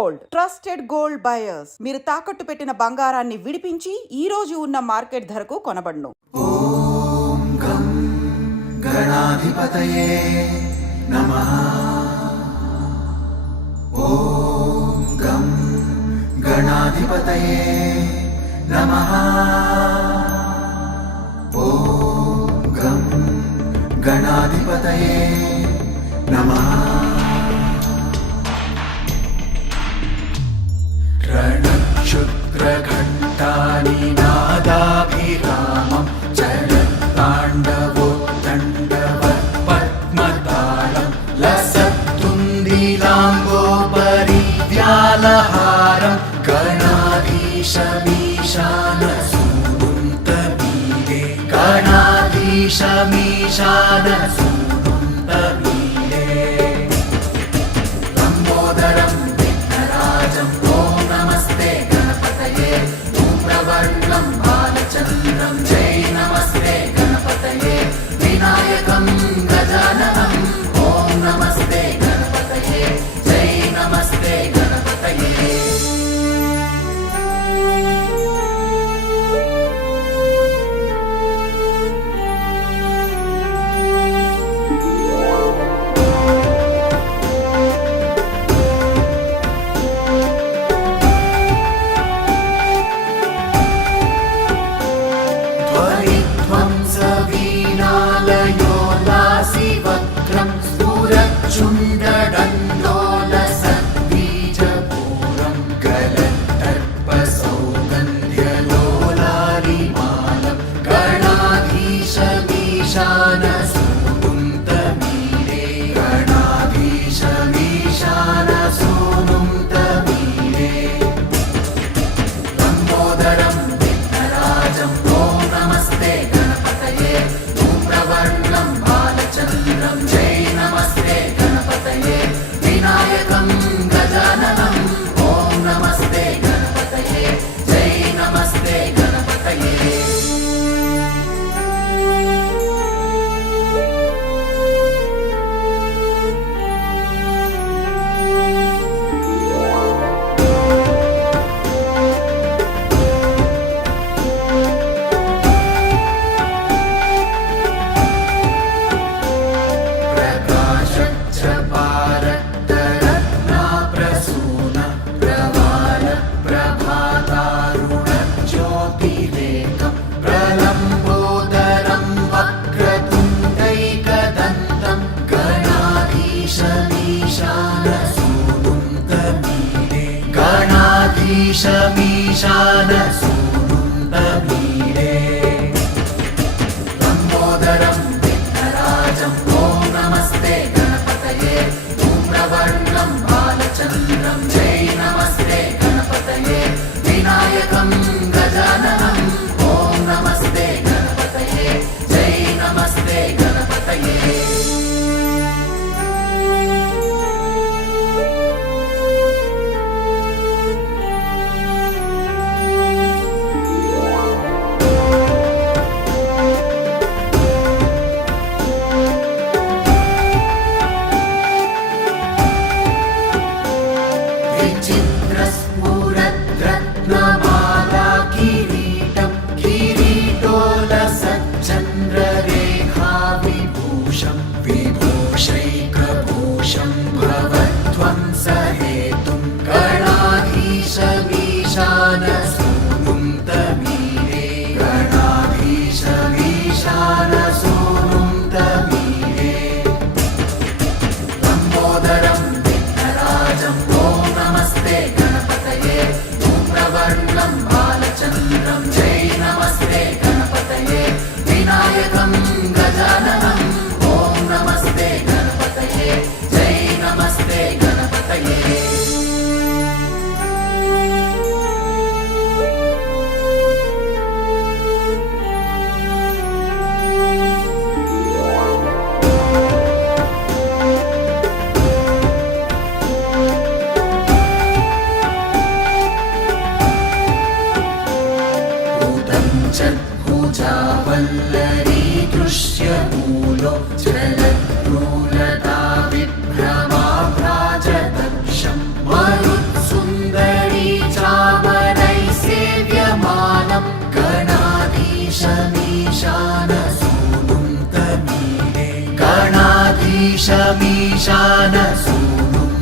Gold, trusted gold buyers. మీరు తాకట్టు పెట్టిన బంగారాన్ని విడిపించి ఈ రోజు ఉన్న మార్కెట్ ధరకు కొనబడును. ఓం గం గణాధిపతయే నమః. ఓం గం గణాధిపతయే నమః. ఓం గం గణాధిపతయే నమః. रणक्षुद्रघण्टानि नादाभिरामं चलत्ताण्डवोत्तण्डवत्पद्मतालं लसत्तुन्दिलाम्बोपरिव्यालहारं गणाधीशमीशानसूनुन्तमीरे गणाधीशमीशानसूनुन्तमीरे लम्बोदरं विघ्नराजं वर्णं बालचन्द्रं जय नमस्ते गणपतये विनायकं गजाननं ॐ नमस्ते गणपतये जय नमस्ते गणपतये. चुण्डडण्डोलसद्बीजपूरं गलत्तर्पसौगन्ध्यलोलालिमालं गणाधीशमीशानसूनुन्तमीरे गणाधीशमीशानसूनुन्तमीरे लम्बोदरं विघ्नराजं ॐ नमस्ते गणपतये धूम्रवर्णं बालचन्द्रं जय नमस्ते गणपतये विनायकं गजाननं ॐ नमस्ते गणपतये जय नमस्ते गणपतये. गणाधीशमीशानसूनुन्तमीरे लम्बोदरं विघ्नराजं ॐ नमस्ते गणपतये धूम्रवर्णं बालचन्द्रं जय नमस्ते गणपतये विनायकं गजाननं ॐ नमस्ते गणपतये जय नमस्ते गणपतये. विचित्रस्फुरद्रत्नमाला किरीटं किरीटोलसच्चन्द्ररेखा विभूषं विभूषैकभूषं भवध्वंसहेतुं गणाधीशमीशानसूनुन्तमीरे गणाधीशमीशानसूनुन्तमीरे लम्बोदरं विघ्नराजं ॐ नमस्ते गणपतये धूम्रवर्णं बालचन्द्रं जय नमस्ते गणपतये विनायकं गजाननं ॐ नमस्ते गणपतये जय नमस्ते गणपतये. भुजावल्लरी दृश्यभू सूनुन्तमीडे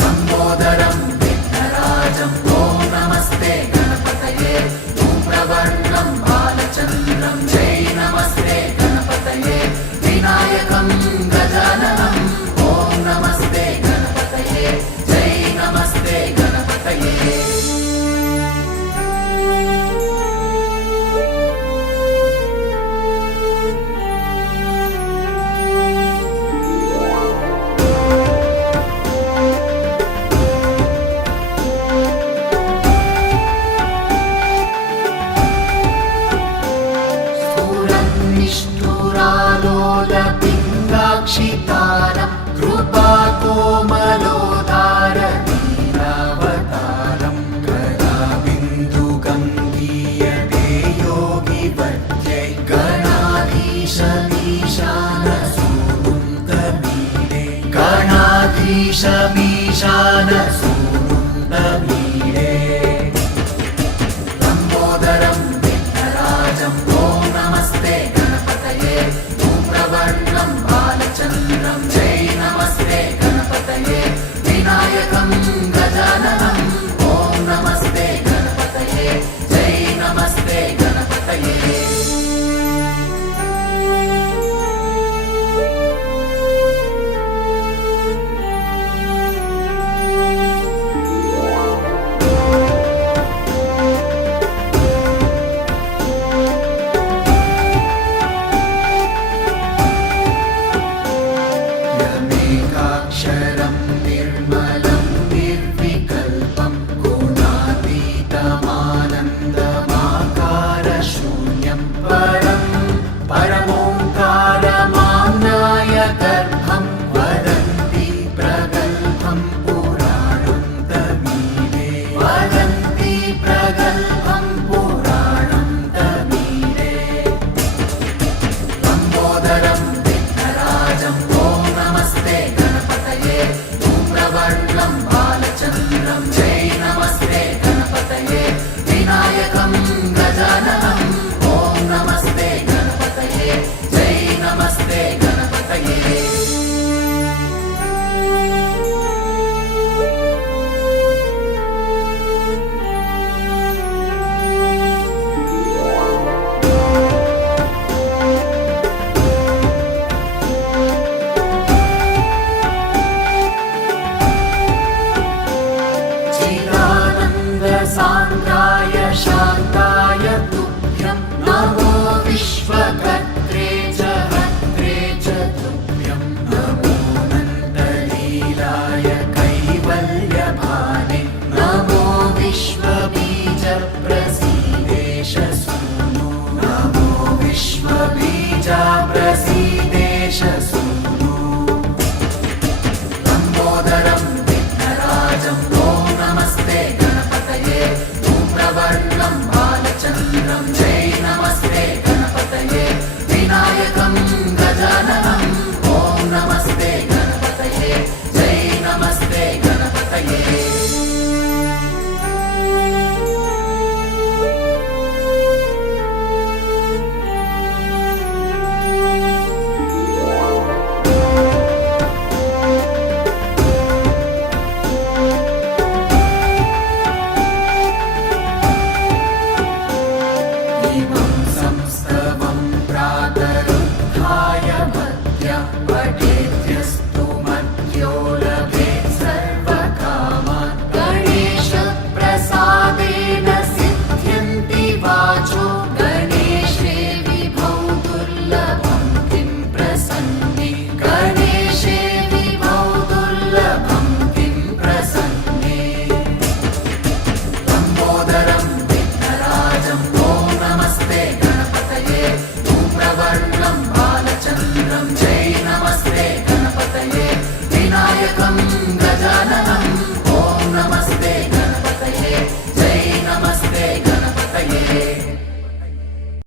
लम्बोदरं विघ्नराजं ॐ नमस्ते गणपतये धूम्रवर्णं बालचन्द्रं जय नमस्ते गणपतये विनायकं गजाननं ॐ नमस्ते गणपतये जय नमस्ते गणपतये निष्ठुरालोलपिङ्गाक्षितारं कृपाकोमलोदारनीलावतारं गदाबिन्दुगङ्गीयते योगिवर्यै गणाधीशमीशानसूनुन्तमीडे